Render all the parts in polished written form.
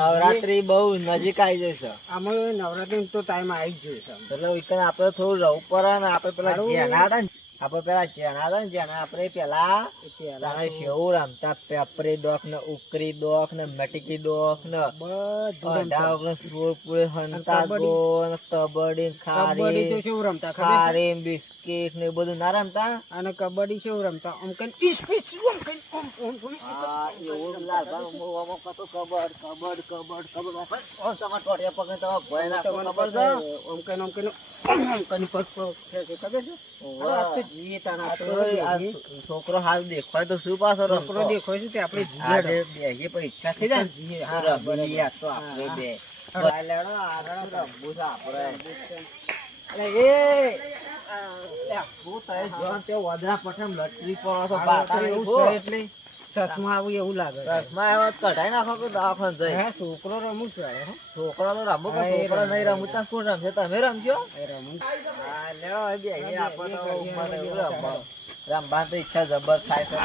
નવરાત્રી બહુ નજીક આવી જશે. આમાં નવરાત્રી તો ટાઈમ આવી જ જશે. એટલે વિકન આપડે થોડું રહું પડે ને. આપડે પેલા જેના હતા ને જેના આપડે પેલા શેવું રમતા પેપરી ડોક ને ઉકરી ડોક ને મટકી ડોક ને કબડ્ડી ખારી બિસ્કીટ ને બધું ના રમતા. અને કબડ્ડી શું રમતા આમ કઈ છોકરો હાલ દેખાય તો શું પાછો છોકરો દેખાય છે તે આપણે ઈચ્છા થઈ જાય તો આપણે બે ચશ્મા આવું એવું લાગે. કઢાઈ નાખો કે દવાખાને જઈ. છોકરો રમું છે. છોકરા તો રમો કે છોકરા નહીં રમતા કોણ રમશે? તમે રમશો? રમવા તો ઈચ્છા જબર થાય છે.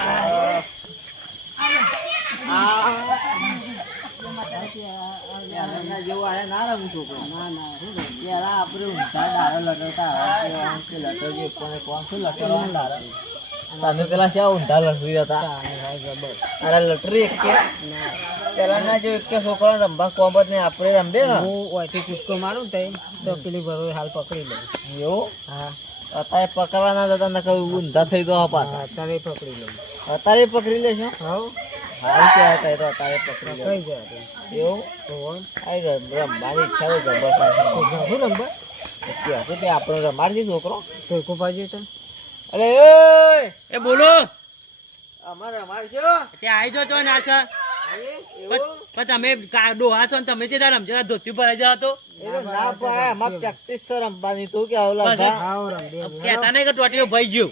જેવું આ ના રમું છોકરો. પેલા આપડે ઊંધા ડાળો લટરતા કોણ શું લટરવાનું ડાળો? તમે પેલા શા ઊંધા લટરી હતા? અરે લટરી એક કે પેલા ના જો એક છોકરા રમવા કોમત ને આપડે રમબે ને હું ઓયથી કૂદકો મારું ને તો પેલી ભરો હાલ પકડી લઉં. એવું? હા. અત્યારે પકડવા ના જતા ને કઈ ઊંધા થઈ જાવ પાછા. અત્યારે પકડી લઉં. અત્યારે પકડી લેશો? હા. હાલ કે હતા તો અત્યારે પકડી લે. કઈ જાય એવું? રમવાની ઈચ્છા તો જબર રમવા તે આપણો રમાડશે છોકરો તો કો બાજુ તો. અરે એ બોલો અમારે રમાડશો ત્યાં આવી જાઓ છો ના છે પણ તમે ડોહા છો ને તમે છે રમજો ધોતી ભરાઈ જાવ તો એ તો ના પડે. અમારે પ્રેક્ટિસ છે રમવાની. તું કે કેતા નહીં કે ટોટીઓ ભાઈ ગયું.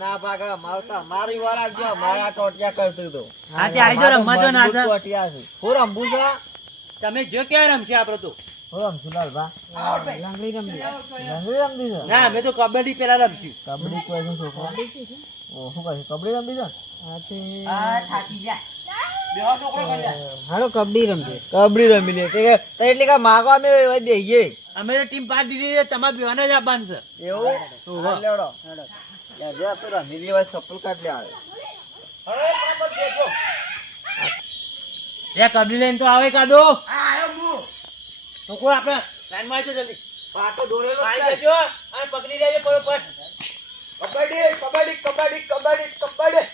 ના ભાગે અમારી વાર આવજો. અમારા ટોટિયા કરતું હતું. હા ત્યાં આવી જાઓ રમવા જો ના છે ટોટિયા છે. હું રમવું છે. તમે જો ક્યાં રમશે આપડે તો હું રમશું લાલભા? લાંગડી રમી. રમવી રમવી છે. ના અમે તો કબડ્ડી પેલા રમશું. કબડ્ડી કોઈ નું છોકરો શું કહે? કબડ્ડી રમવી છે. હાલો કબડ્ડી રમજે. કબડ્ડી રમી લે એટલે કે માગો અમે બેહીએ. અમે તો ટીમ પાસ દીધી છે તમારે બેવાને જ આપવાનું છે. એવું? લેવડો તો રમી લેવાય. સપલ કાઢ લે આવે. એ કબડ્ડી લઈને તો આવે કાદો તો કોઈ આપણે લાઈન માં આવી જલ્દી પાટો દોરેલો આવી જજો અને પકડી લેજો બરોબર. કબડ્ડી કબડ્ડી કબડ્ડી કબડ્ડી કબડ્ડી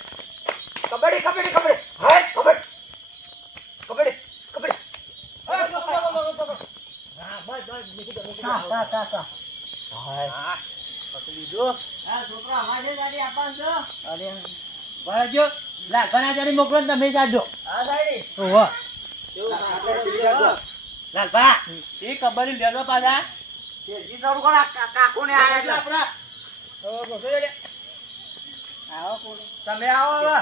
કબડ્ડી કબડ્ડી કબડ્ડી હા કબડ્ડી કબડ્ડી કબડ્ડી હા બસ બસ નીકળી દો હા પકડી જો આ છોકરા અમારે ગાડી આપવાનું છે. અરે ભાઈજો લા ઘણા જાડી મોકલો ને તમે જાજો. હા સાઈડી ઓહો કેવું કાકા લાલ બા એ કબડ્ડી લેજો પાછા જી સારું કોણ કાકો ને આયા એટલે આપડા આવો કોણ તમે આવો હવે.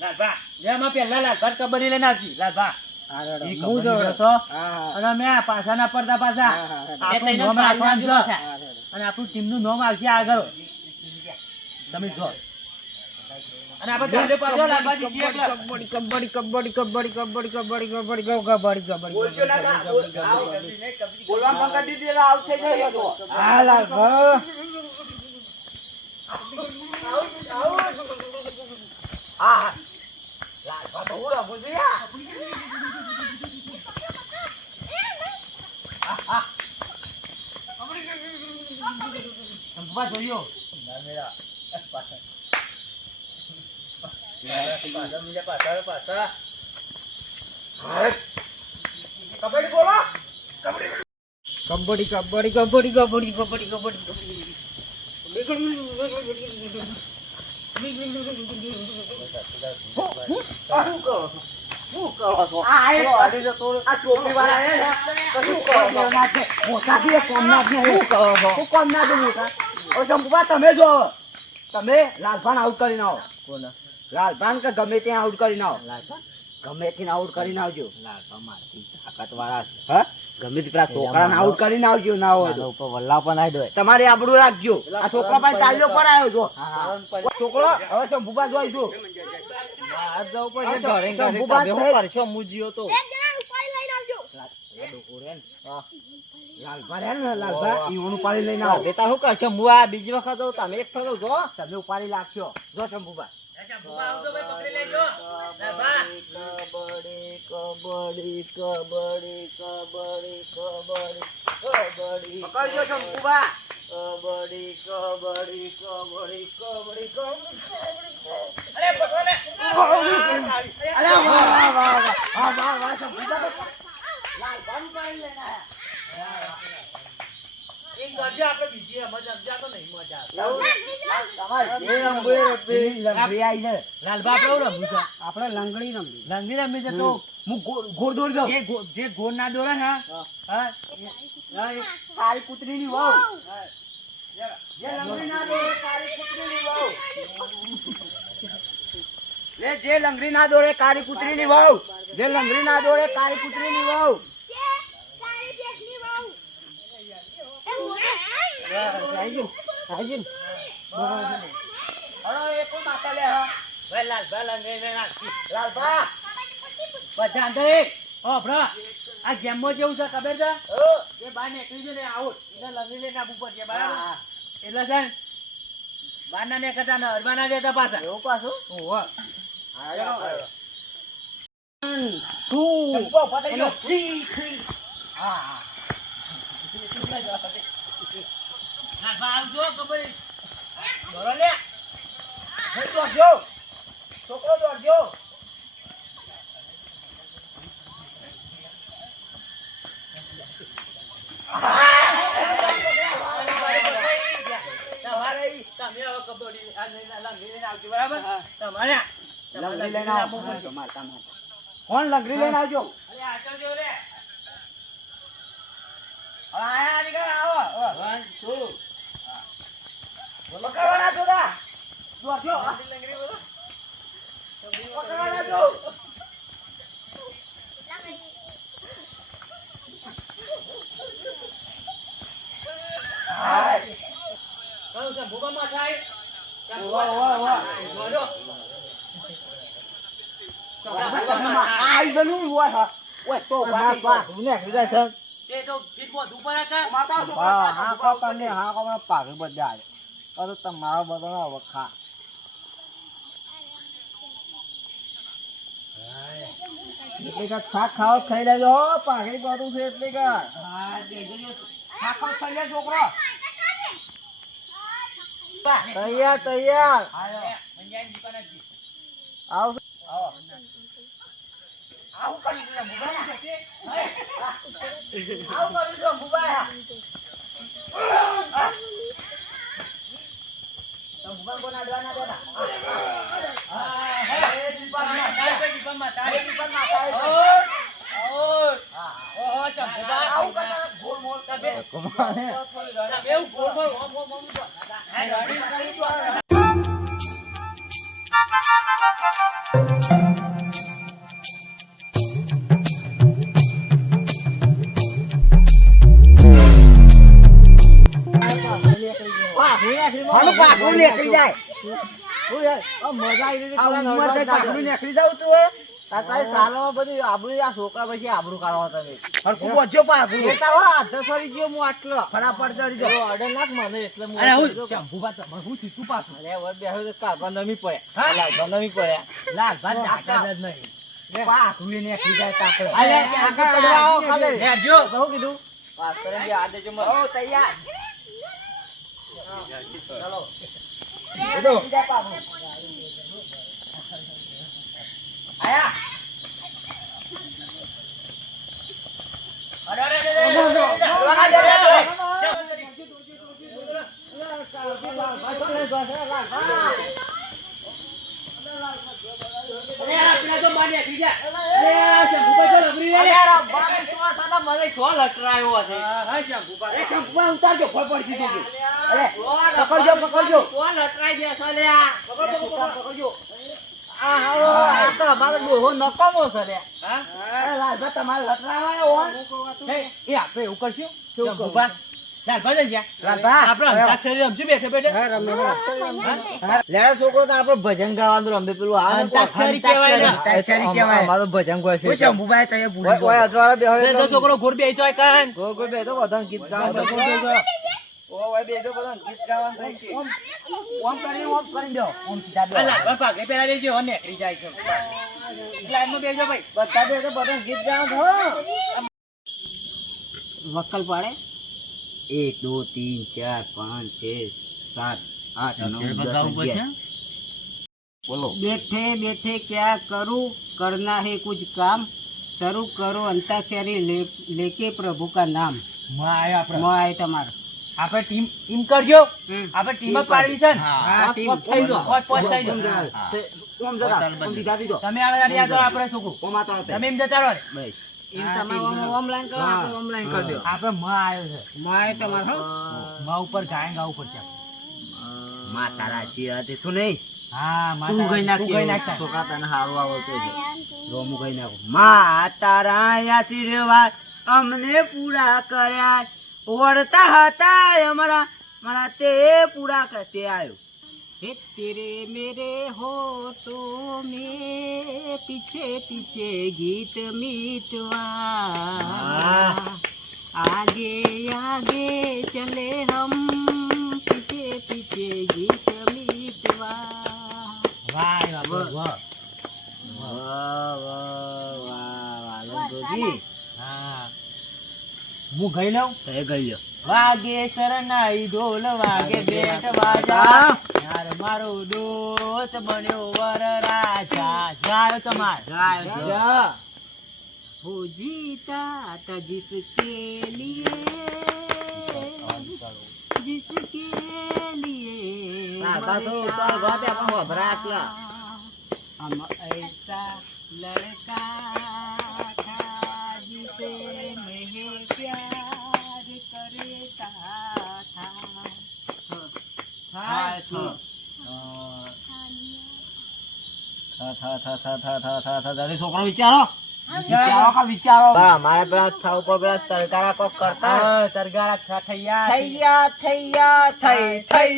લાલ બા જેમાં પહેલા લાલ બા કબડ્ડી લઈને આવજી લાલ બા હું અને અમે પાછા ના પડતા પાછા આપણું નામ રાખવાનું છે અને આપણું ટીમ નું નામ આવશે આગળ તમે જો અને આપણે પાછો લાલબા જીતીએ એટલે કબડ્ડી કબડ્ડી કબડ્ડી કબડ્ડી કબડ્ડી કબડ્ડી કબડ્ડી કબડ્ડી બોલવા મંગા દીધી આઉટ થઈ જાય તો હા લાલ હા લાલબા તો હું રમું છું યાર. સંપા જોયો કબડ્ડી બોલો. કબડ્ડી કબડ્ડી કબડ્ડી કબડ્ડી કબડ્ડી તમે જો તમે લાલભાન આઉટ કરીને આવો. લાલભાન કે ગમે ત્યાં આઉટ કરીને આવો. ગમે ત્યાં આઉટ કરીને આવજો. લાલભા મારથી તાકાત વાળા છે. હા ગમે તે પેલા છોકરાને આઉટ કરીને આવજો. ના હોય તો વલ્લા પણ આવી દો. તમારે આબડું રાખજો. આ છોકરા પાસે તાલ્યો પર આવ્યો છો. છોકરો હવે શંભુબા જોઈશું. આજ જવું પડશે આ ઘરે શંભુબા તમે થઈ. શું કરશો મુજીઓ તો લાલભા રહ્યા ને લાલભા ઈવોનું પાડી લઈને આવો બેટા શું કરશો હું આ બીજી વખત જાઉં તમે એક ફરો જો તમે ઉપાડી લાગશો જો શંભુબા શંભુબા આવજો ભાઈ પકડી લેજો લાલભા કબડ્ડી કબડ્ડી કબડ્ડી કબડ્ડી કબડ્ડી કબડ્ડી પકડજો શંભુબા કબડ્ડી કબડ્ડી કબડ્ડી કબડ્ડી કબડ્ડી અરે પકડો ને અરે વાહ વાહ વાહ વાહ વાહ વાહ શંભુબા તો લાલભાનું પાડી લઈને આયા એક ગરજો આપણે બીજી મજા સમજાતો નહીં મજા આવે. તમારે જે રમવું એ રમવી. લંગડી આવી છે લાલભા આપણે એવું રમવું છે આપણે લંગડી રમવી લંગડી રમી છે તો હું ઘોડ દોડી દઉં જે ગોળ ના દોરે ને હા એ કાળી કૂતરીની વહુ જે લંગડી ના દોડે કાળી કૂતરીની વહુ જે લંગડી ના દોડે કાળી કૂતરીની વહુ જે લંગડી ના દોડે કાળી કૂતરીની વહુ હળો એ કોણ માતા લે હા ભાઈ લાલભા લંગડી લઈને લાલભા બધા અંદર ઓ બ્રો આ ગેમમાં જેવું છે ખબર છે એ બહાર નીકળી છે ને આઉટ એને લંગડી લઈને આપવું પડશે બરાબર એટલે છે ને બહાર ના નીકળતા ને અડવા ના દેતા પાછા એવું પાછું ઓહો તું એનો થ્રી લાલભા આવજો ખબર બરો લે દોડજો છોકરો દોડજો તમારે તમે હવે કબડ્ડી આ લંગડી લઈને આવજો બરાબર તમારે લંગડી લઈને આવો કોણ લંગડી લઈને આવજો અરે આગળ જો રે આયા નીકળ આવો 1 2 પકડવાના જોડા દોડજો પકડવાના જો કહું છે ભૂકંપમાં થાય આઈ જલું હોય હા ઓય તો બસ બસ હું નીકળી જાય છે તે તો ફીટમાં ધૂપા નાખા માતા હા હા કો તમે હા કો મને પાઘડી બધા આવે તો તમારો બધાનો વખા એટલે કે શાક ખાવ ખાઈ લેજો હો, પાઘડી બધું છે એટલે કે આખો થઈ જાય છોકરો તૈયાર તૈયાર મંજાઈ દુકાન જ આવ આવું કરીશું બુબા આવું કરીશું બુબા તો બુબા કોણ અડવાના દેતા એ દીપામાં દીપનમાં તારે દીપામાં તારે ઓહો ચંપુબા આવું કરતા ગોળ મોળ તમે કમાને એવું ગોળ ગોળ ઓમ ઓમ ઓમ હા રડી કરી તો હાલો પાકું નીકળી જાય મજા આવી આ ઉંમર થઈ પાકું નીકળી જાવ તું હે સાલોમાં બધું આબરૂ આ છોકરા પછી આબરૂ કાઢવા તમે હરખું બોજો પાકું બેટા હો આધો સરી ગયો હું આટલો ફટાફટ ચડી જાઓ ઓર્ડર નાખ મને એટલે હું અરે હું અરે ચંપુબા તમારે હું થયું પાછું હવે બેહો તો કારબા નમી પડ્યા લાલબા નમી પડ્યા લાલભા ડાકા જ નહીં પાકું નીકળી જાય તાકડે અરે આખા કડવા આવો ખાલે લેજો શું કીધું પાસ કરે જે આ દેજો મને ઓ તૈયાર ચલો નીકળી જાય પાકું આયા અરે અરે આપણા તો બાને આવી જા અરે શંભુબા તો લબરી લે યાર બાપ સુવા સાના મને ખો લટરાયો છે હા શંભુબા એ સંપવા ઉતારજો ફળ પડશે તું અરે પકડજો, પકડજો. સો લટરાઈ ગયા છે લ્યા પકડજો આ હાલો આ તો અમારો ડોહો નકામો છે લ્યા હા અરે લાલભા તમારે લટરાવાય ઓન એ આપણે એવું કરશું શંભુબા લાલભા જઈ ગયા. લાલભા. આપણે અંતાક્ષરી રમશું બેઠે બેઠે. લેડા છોકરો તો આપણે ભજન ગાવાનું રમે પેલું આવે ને અંતાક્ષરી કહેવાય ને. અંતાક્ષરી કહેવાય. અમારો ભજન ગાય છે હું શંભુભાઈ તઈએ ભૂલી ઓય ઓય અજવાળા બે એટલે તો છોકરો ઘોડ બેહી જાય કાન. કોઈ કોઈ બે તો બધા ગીત ગાવાનું ઓય બે તો બધા ગીત ગાવાનું છે ઓમ કરી દો ઓમ સીધા દો આ લાલભા ભાગે પેલા દેજો અને નીકળી જાય છે. લાઈનમાં બેસજો ભાઈ. બધા બે તો બધા ગીત ગાવાનું હો વક્કલ પાડે 1 2 3 4 5 6 7 8 9 10 બોલો बैठे बैठे क्या करूं करना है कुछ काम शुरू करो अंताक्षरी लेके प्रभु का नाम માં આયા આપણે. मैं आए तुम्हारा આપણે ટીમ ટીમ કરજો. हम्म। આપણે ટીમ જ પાડવી છે ને. हाँ, टीम। થઈ ગયો. પોચ થઈ ગયો. ઓમ જતા ઓમ દીધા દીધો તમે આવે ત્યારે યાદ કરો આપણે છોકરું. ઓમ આતો આતે તમે એમ જતા રહો ને. બસ इन तमाम ऑनलाइन કરો આપણે ઓનલાઈન કરી દો આપણે માં આવ્યો છે. मैं आए तुम्हारा માં ઉપર ગાય ગાવું પડશે. माता राशि आते तू नहीं હા માં તું ગઈ તું ગઈ નાખી નાખ. છોકરા તને હારું આવડતો છે રોમુ ગઈ નાખો માતા રાય આશીર્વાદ અમને પૂરા કર્યા વળતા હતા અમારા મારા તે પૂરા કરતે આવ્યો हे तेरे मेरे होठों में पीछे पीछे गीत मीतवा आगे आगे चले हम पीछे पीछे गीत मीतवा વાહ વાહ વાહ. વાહ વાહ વાહ વાલંદોજી હા હું ગઈ લઉં. તે ગયો વાગે શરણાઈ ઢોલ વાગે બેટ વાજા યાર મારો દોસ્ત બન્યો વર રાજા. જાય તમાર જા वो जीता था जिसके लिए जिसके लिए हम ऐसा लड़का था जिसे मैं प्यार करता था છોકરો વિચારો વિચારો કા વિચારો અમારે પેલા થા ઉપર પેલા તરકારા કોક કરતા સરગારા થયા થૈયા થૈયા થઈ થઈ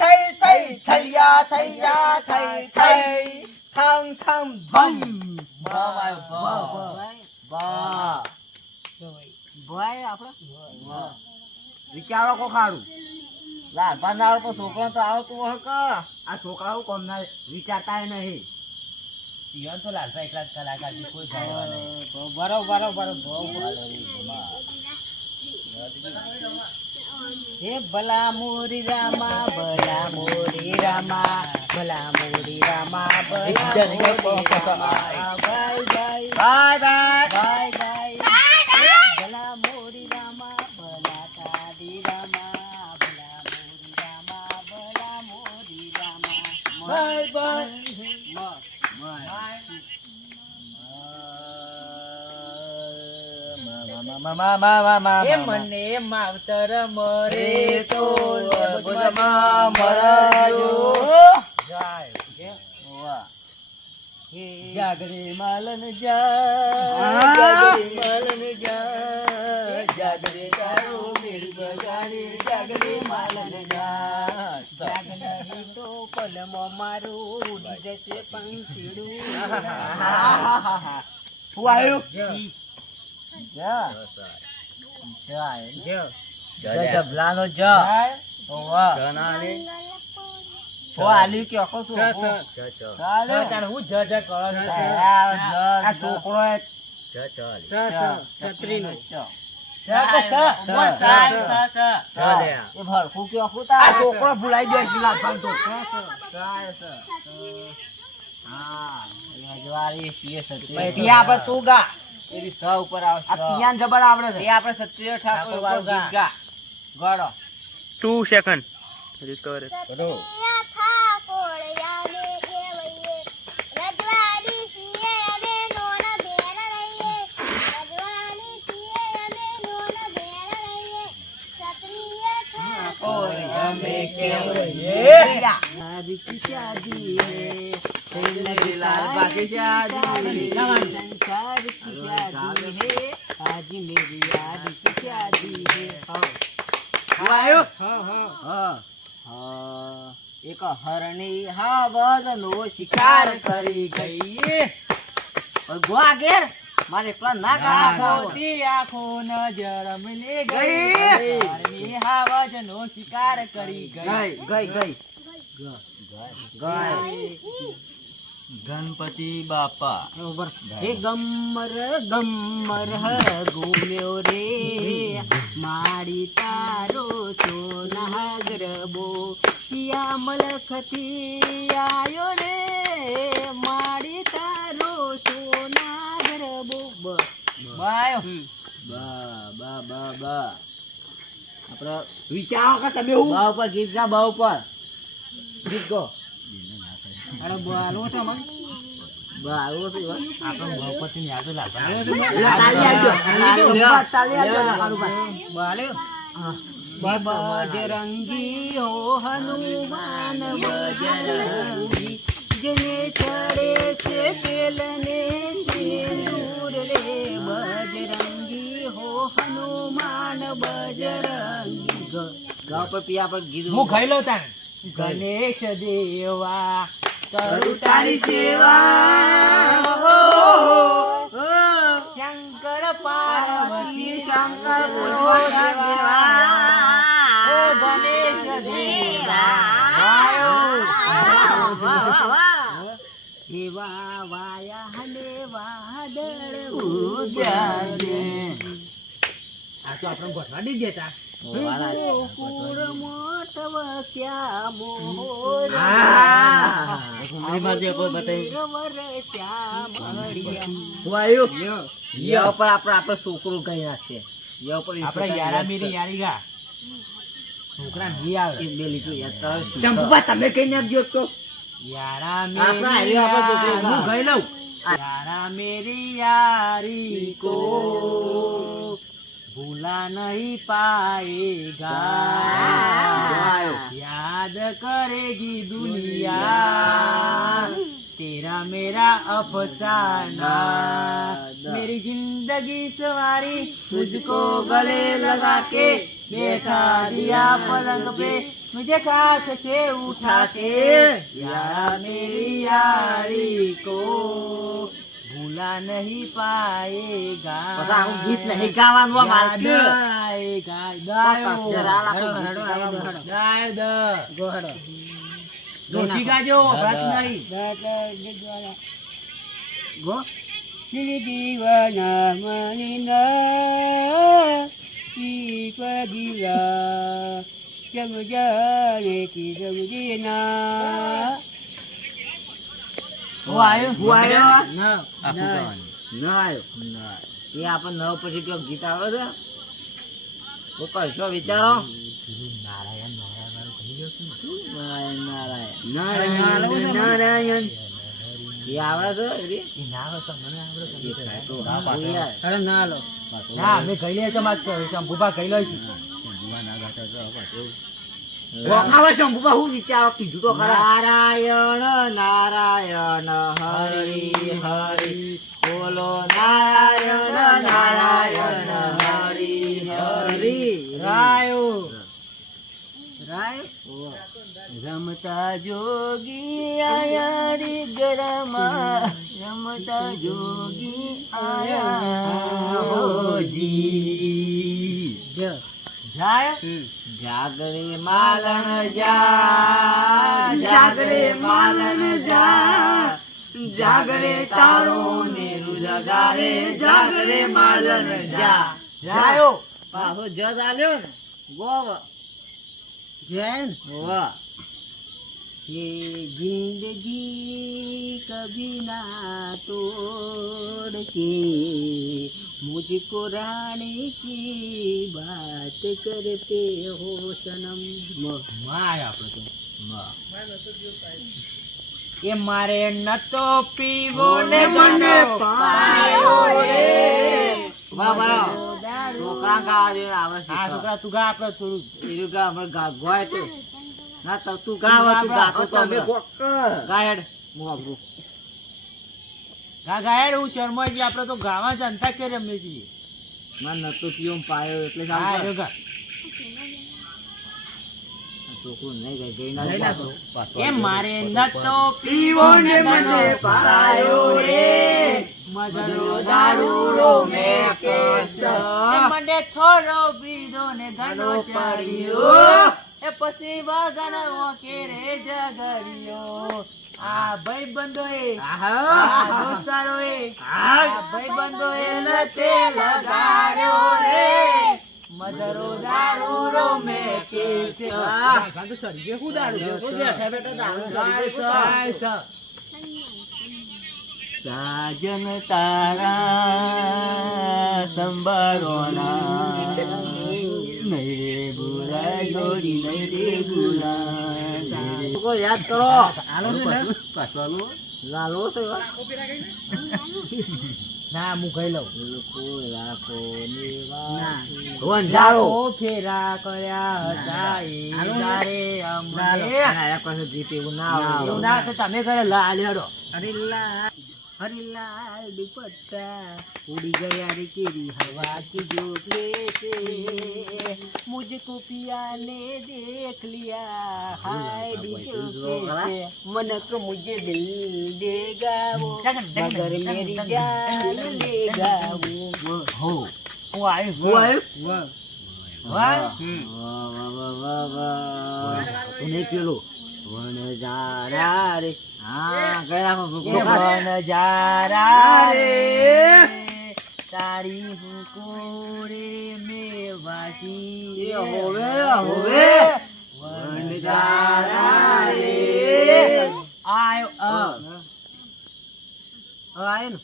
થઈ થઈ થૈયા થૈયા થઈ થઈ થંગ થંગ ભંગ ભાઈ આપડે વિચારો કો ખાડું લાલપા ના આવે છોકરો તો આવતું હોય કે આ છોકરાઓ કોમ ના વિચારતા નહીં ઈવન તો લાલભા એકલા જ કલાકાર છે, કોઈ ગાયવા નહીં. બરોબર હે ભલા મોરી રામા ભલા મોરી રામા ભલા મોરી રામા ભલા મોરી રામા bye bye bye bye bye ભલા મોરી રામા ભલા કાડી રામા ભલા મોરી રામા ભલા મોરી રામા બાય બાય એ મને માવતર મરે તો ભુજમાં મરજો. જાય. જાગરે માલન જાગરે માલન જાગરે તારો મેળ બગાડે જાગરે માલન જાગરે તો કલમો મારું ઉડી જશે પંખીડું હું આવ્યું જબલાનો જ આલ્યું કે આખો શું તાણ હું જ જ કરો છો. આ છોકરો છત્રીનો આ છોકરો ભૂલાઈ જાય છે લાલભાઈ તો પછી આપણે તું ગા એની સ ઉપર આ આવશે પિયાન જબર આવડે છે એ આપણે ક્ષત્રિય ઠાકોર વાળું ગીત ગા ગળો 2 સેકન્ડ રિકવર. ક્ષત્રિય ઠાકોરયાને કહેવાય, રજવાડી છીએ અમે નોન બેર રહીએ, રજવાડી છીએ અમે નોન બેર રહીએ, ક્ષત્રિય ઠાકોર અમે કહેવાય આદિ કી શાદી હે લાલ બાકી શાદી संसार की शादी है आज मेरी याद की शादी है હું આવ્યો હા એક હરણી હાવજનો શિકાર કરી ગઈ ગોવા ઘેર મારે એકલા ના કાઢા મોતી આંખો નજર મિલી ગઈ હરણી હાવજનો શિકાર કરી ગઈ ગઈ ગણપતિ બાપા હે ગમ્મર ગમ્મર હ ઘૂમ્યો રે મારી તારો સોના ગરબો યા મલખથી આયો રે મારી તારો સોના ગરબો બાયો આપણે વિચારો કે તમે હું બા ઉપર ગીત ગા બા ઉપર ગીત ગો અરે બોલો છો મન બા આવો છે આપણો ગણપતિ ની યાદ લાગવા તાલી આજો બોલો બજરંગી હો હનુમાન બજરંગી જને ચડે છે તેલ ને સિંદૂર રે બજરંગી હો હનુમાન બજરંગી ગાવ પર પિયા પર ગીત હું ખાઈ લઉં તાણ ગણેશ દેવા કરું તારી સેવા શંકર પાર્વતી શંકર બોલો દેવા ઓ ગણેશ એવા વાયા હને વાદળ ઉદ્યા છે આ તો આપણે ગોઠવા દી દેતા કુળ મોટવ ક્યાં મોર યા ઉપર આપણે છોકરું કઈ નાખશે યા ઉપર આપણે યારા મેરી યારી ગા છોકરા નહીં આવે એક બે લીધું યાદ કરો ચંપા તમે કઈ નાખજો તો યારા આપણે મેરી હાર્યો આપણે છોકરો યારી ગઈ લઉં यारा मेरी यारी को भूला नहीं पाएगा याद करेगी दुनिया तेरा मेरा अफसाना मेरी जिंदगी सवारी तुझको गले लगा के बैठा दिया पलंग पे मुझे खाक से उठा के यारा मेरी यारी को भूला नहीं पाएगा બધા આવું ગીત નહીં ગાવાનું આ મારે याद आएगा गायो અક્ષર આ લાખો ગાય દ ગોહડો રોટી ગાજો ભાત નહીં ગો દીવાના મનીના ઈક ગીલા જગ જાને કી જગ દીના હું આયો ના ના આવ્યો એ આપણે નવ પછી પેલો ગીત આવે છે હું કરશો વિચારો નારાયણ નારાયણ એ આવે છે એરી? એ કાંઈ તો હા યાર. અરે ના લો ના અમે કહી લે છે માર શંભુભા કહી લે છે વખાવે છે અંબુબા, હું વિચારો કીધું તો ખરા. નારાયણ નારાયણ હરિ હરિ બોલો નારાયણ નારાયણ હરિ હરિ રાયો રાય રમતા જોગી આયા રે ગરમા રમતા જોગી આયા હોજી જાય જાગરે માલણ જા જાગરે માલણ જા જાગરે તારો નેરુ જગારે જાગરે માલણ જા જાયો પાહો જજ આલ્યો ને ગોવ જૈન વાહ ये जिंदगी कभी ना तोड़ के मुझको रानी की बात करते हो सनम માય આપણે તો એ મારે નતો પીવો ને મને પાયો રે વાહ બરાબર છોકરા ગાવા દે આવે છે આ છોકરા તું ગા આપણે થોડું એનું ગા અમાર ગા ગોય તો ના તો તું ગાવ તું ગાતો તો અમે ગાયડ હું આપણું ગા ગાયડ હું શર્માજી આપણે તો ગાવા જનતા કે રમીએ છીએ માં નતો પીઓ પાયો એટલે હા સારું જો ગા છોકરું નહીં જાય જઈ ના પાછો એ મારે નતો પીવો ને મને પાયો રે મધરો દારૂડો મેં કેસ મને થોડો પીધો ને ઘણો ચડ્યો એ પછી વગન ઓકે રે જગડ્યો આ ભાઈ બંધોએ દોસ્તારોએ આ ભાઈ બંધોએ લતે લગાડ્યો રે મધરો દારૂડો મેં કેસ સાજન તારા સંભાળોના નહીં રે ભૂલાય જોડી નહીં રે ભૂલાય યાદ કરો લાલો છે ના હું ખાઈ લઉં રાખો વંજારો ફેરા કર્યા હતા એ સારે અમને ગીત એવું એવું ના તો તમે કરે લાલ હેડો હરિલાલ દુપટ્ટા ઉડી ગયા રે કેરી હવા की जोगले से मुझको पिया ने देख लिया हाय दिल कैसे मन को मुझे दिल देगा वो मगर मेरी जान लेगा वो हो वो आयो પેલો વનજારા રે હા ગયા નજારા રે તારી હુકોરે મે વાસી હોવે હોવે વનજારા રે આયો આયો ને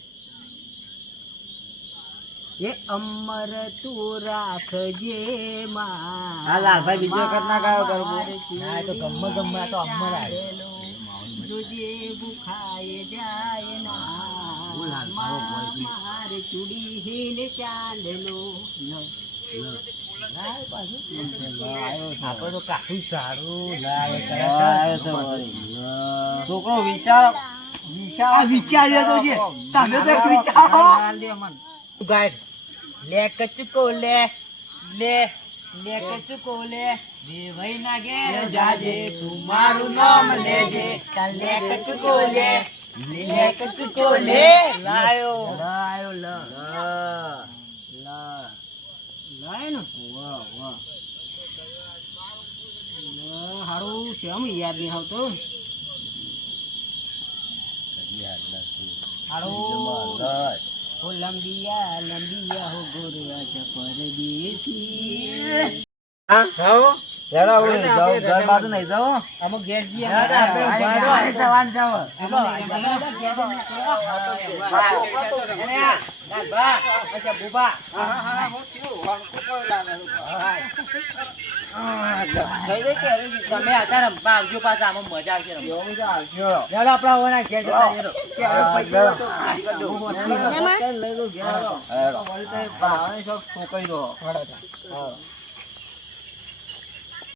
એ અમર તું રાખજે માં હા લાલભાઈ બીજો વખત ના ગાયો કરવું હા તો ગમ્મ ગમ્મ તો અમર આવેલો तुझे बुखाए जाए ना मारे चूड़ी ही ने चांद लो આપણે તો કાફી સારું છોકરો વિચાર્યો તો છે તમે તો વિચારો ગાય લે કચકો લે લે લે કચકો લે દેવઈ ના ઘેર જાજે તું મારું નામ લેજે લે કચકો લે કચકો લે લાયો લાયો લાય ને વાહ વાહ હારું શેમ યાદ નહીં આવતું હારું ઓ લંબિયા લંબિયા હો ગોરવા પરદેશી ઘર બાજુ નહીં જાઓ અમુક ઘેર જઈએ તમે અત્યારે આવજો પાછા આમાં મજા આવશે આપડા ઘેર છોકરી દો